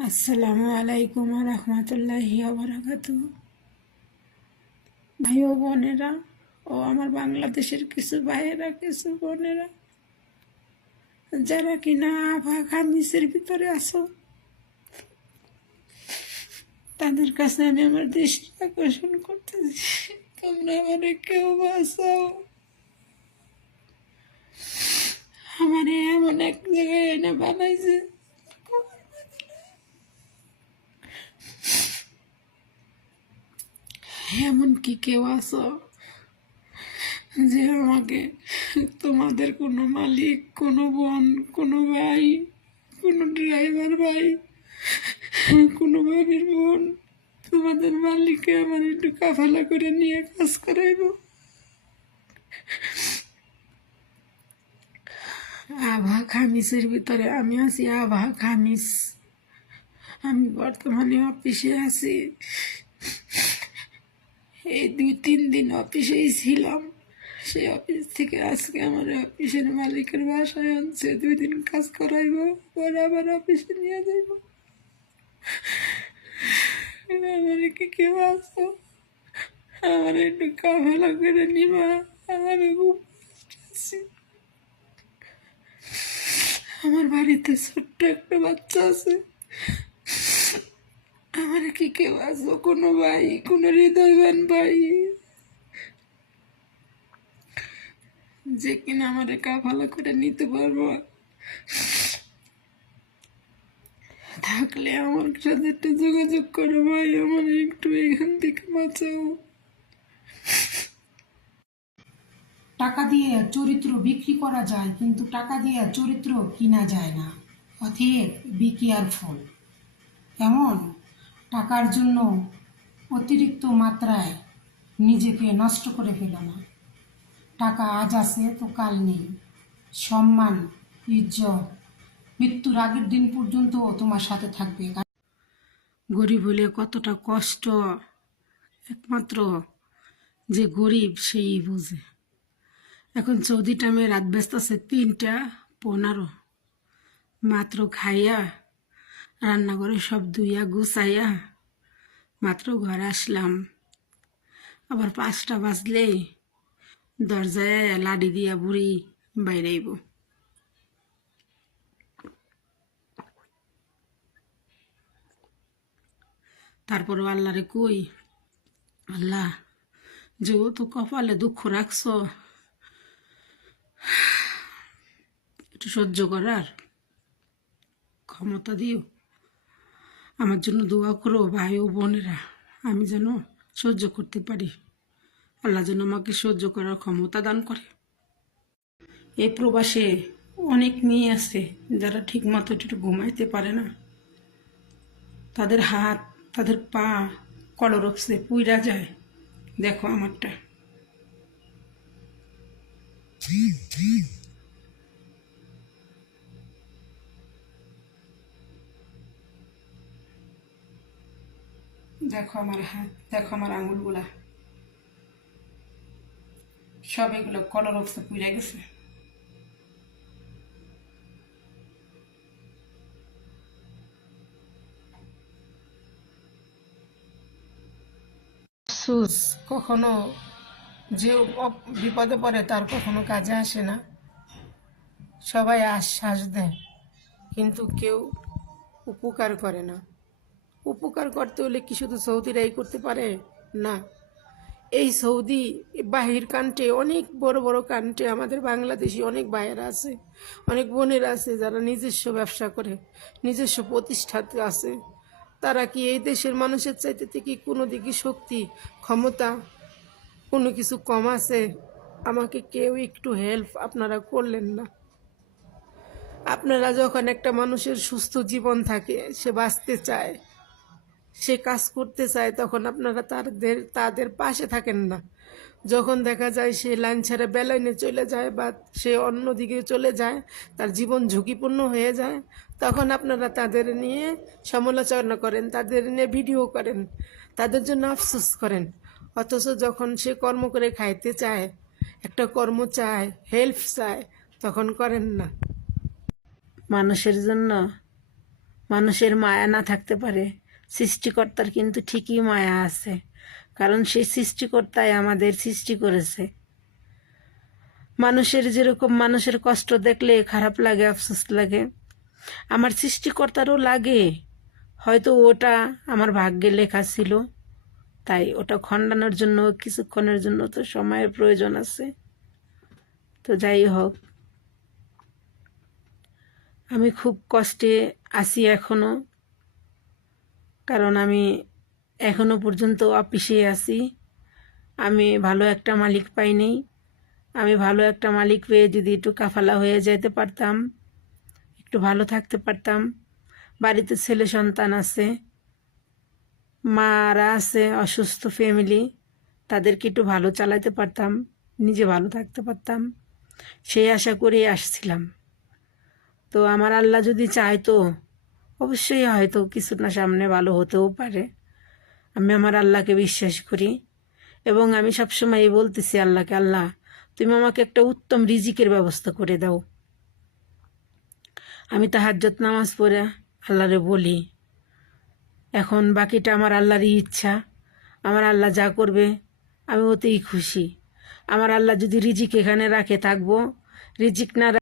আসসালামু আলাইকুম রহমতুল্লাহি আবরাকাত ভাই ও বোনেরা ও আমার বাংলাদেশের কিছু ভাইয়েরা, কিছু বোনেরা, যারা কিনা আভা খামিসের ভিতরে আসো তাদের কাছে আমি আমার দৃষ্টি আকর্ষণ করতেছি। তোমরা আমার কেউ বাঁচাও। আমার এমন এক জায়গায় এনে বানাইছে এমন কি কেউ আছো যে আমাকে তোমাদের কোনো মালিক, কোনো বোন, কোনো ভাই, কোনো ড্রাইভার ভাই, কোনো ভাবির বোন, তোমাদের মালিককে আমার একটু কাফালা করে নিয়ে কাজ করাইব। আভা খামিসের ভিতরে আমি আছি, আভা খামিস। আমি বর্তমানে অফিসে আছি। এই দুই, তিন দিন অফিসেই ছিলাম। সেই অফিস থেকে আজকে আমার অফিসের মালিকের বাসায় আনছে। দুই দিন কাজ করাইব, পরে আবার অফিসে নিয়ে যাইব। আমার কি কেউ আসো আমার একটু কাফেলা করে নিবা। আমি খুব কষ্টে আছি। আমার বাড়িতে ছোট্ট একটা বাচ্চা আছে। আমার কি কেউ আসব কোনো ভাই, কোনো হৃদয়বান ভাই? যে কিনা আমার কাফালা করে নিতে পারব। থাকলে আমার সাথে একটু যোগাযোগ করো ভাই, আমার একটু এখান থেকে বাঁচাও। টাকা দিয়ে চরিত্র বিক্রি করা যায়, কিন্তু টাকা দিয়ে চরিত্র কিনা যায় না। অতএব বি কেয়ারফুল এমন টাকার জন্য অতিরিক্ত মাত্রায় নিজেকে নষ্ট করে ফেল না টাকা আজ আছে তো কাল নেই। সম্মান, ইজ্জত, মৃত্যুর আগের দিন পর্যন্ত তোমার সাথে থাকবে। গরিব হলে কতটা কষ্ট, একমাত্র যে গরিব সেই বুঝে। এখন চৌধুরী টাইমে রাত ব্যস্ত আছে তিনটা পনেরো। মাত্র খাইয়া রান্নাঘরে সব ধুইয়া গুছাইয়া মাত্র ঘরে আসলাম। আবার পাঁচটা বাজলে দরজায় লাডি দিয়া বুড়ি বাইরেইব। তারপরও আল্লাহরে কই, আল্লাহ যেহেতু কপালে দুঃখ রাখছ, একটু সহ্য করার ক্ষমতা দিও। আমার জন্য দোয়া করো ভাই ও বোনেরা। আমি যেন সহ্য করতে পারি। আল্লাহ যেন আমাকে সহ্য করার ক্ষমতা দান করে। এই প্রবাসে অনেক মেয়ে আছে যারা ঠিক মতো একটু ঘুমাইতে পারে না। তাদের হাত, তাদের পা কলরপসে পুইরা যায়। দেখো আমারটা। দেখো আমার হাত দেখো আমার আঙুলগুলা। সব এগুলো কলরপসে পুইরা গেছে। সুস কখনো যে বিপদে পড়ে তার কখনো কাজে আসে না। সবাই আশ্বাস দেয়, কিন্তু কেউ উপকার করে না। উপকার করতে হলে কি শুধু সৌদিরাই করতে পারে? না। এই সৌদি বাহির কান্ট্রি অনেক বড় বড় কান্ট্রি আমাদের বাংলাদেশি অনেক ভাইয়েরা আছে, অনেক বোনেরা আছে যারা নিজস্ব ব্যবসা করে, নিজস্ব প্রতিষ্ঠান আছে। তারা কি এই দেশের মানুষের চাইতে কি কোনো দিকে শক্তি, ক্ষমতা, কোনো কিছু কম আছে? আমাকে কেউ একটু হেল্প আপনারা করলেন না। আপনারা যখন একটা মানুষের সুস্থ জীবন থাকে, সে বাঁচতে চায় সে কাজ করতে চায় তখন আপনারা তাদের তাদের পাশে থাকেন না। যখন দেখা যায় সে লাইন ছেড়ে বেলাইনে চলে যায় বা সে অন্যদিকে চলে যায়, তার জীবন ঝুঁকিপূর্ণ হয়ে যায়, তখন আপনারা তাদের নিয়ে সমালোচনা করেন, তাদের নিয়ে ভিডিও করেন, তাদের জন্য আফসোস করেন। অথচ যখন সে কর্ম করে খাইতে চায়, একটা কর্ম চায়, হেল্প চায়, তখন করেন না। মানুষের জন্য মানুষের মায়া না থাকতে পারে। সৃষ্টিকর্তার কিন্তু ঠিকই মায়া আছে। কারণ সেই সৃষ্টিকর্তাই আমাদের সৃষ্টি করেছে। মানুষের যেরকম মানুষের কষ্ট দেখলে খারাপ লাগে, আফসোস লাগে, আমার সৃষ্টিকর্তারও লাগে। হয়তো ওটা আমার ভাগ্যে লেখা ছিল, তাই ওটা খণ্ডানোর জন্য, কিছুক্ষণের জন্য তো সময়ের প্রয়োজন আছে। তো যাই হোক, আমি খুব কষ্টে আছি এখনও। কারণ আমি এখনও পর্যন্ত অফিসে আছি। আমি ভালো একটা মালিক পাইনি আমি ভালো একটা মালিক পেয়ে যদি একটু কাফালা হয়ে যেতে পারতাম, একটু ভালো থাকতে পারতাম। বাড়িতে ছেলে সন্তান আছে, মারা আছে, অসুস্থ ফ্যামিলি তাদেরকে একটু ভালো চালাতে পারতাম, নিজে ভালো থাকতে পারতাম। সেই আশা করেই আসছিলাম। তো আমার আল্লাহ যদি চাইতো অবশ্যই হয়তো কিছু না সামনে ভালো হতেও পারে। আমি আমার আল্লাহকে বিশ্বাস করি এবং আমি সবসময় বলতেছি, আল্লাহকে, আল্লাহ, তুমি আমাকে একটা উত্তম রিজিকের ব্যবস্থা করে দাও। আমি তাহাজ্জত নামাজ পড়ে আল্লাহরে বলি, এখন বাকিটা আমার আল্লাহরই ইচ্ছা। আমার আল্লাহ যা করবে, আমি ওতেই খুশি। আমার আল্লাহ যদি রিজিক এখানে রাখে থাকব, রিজিক না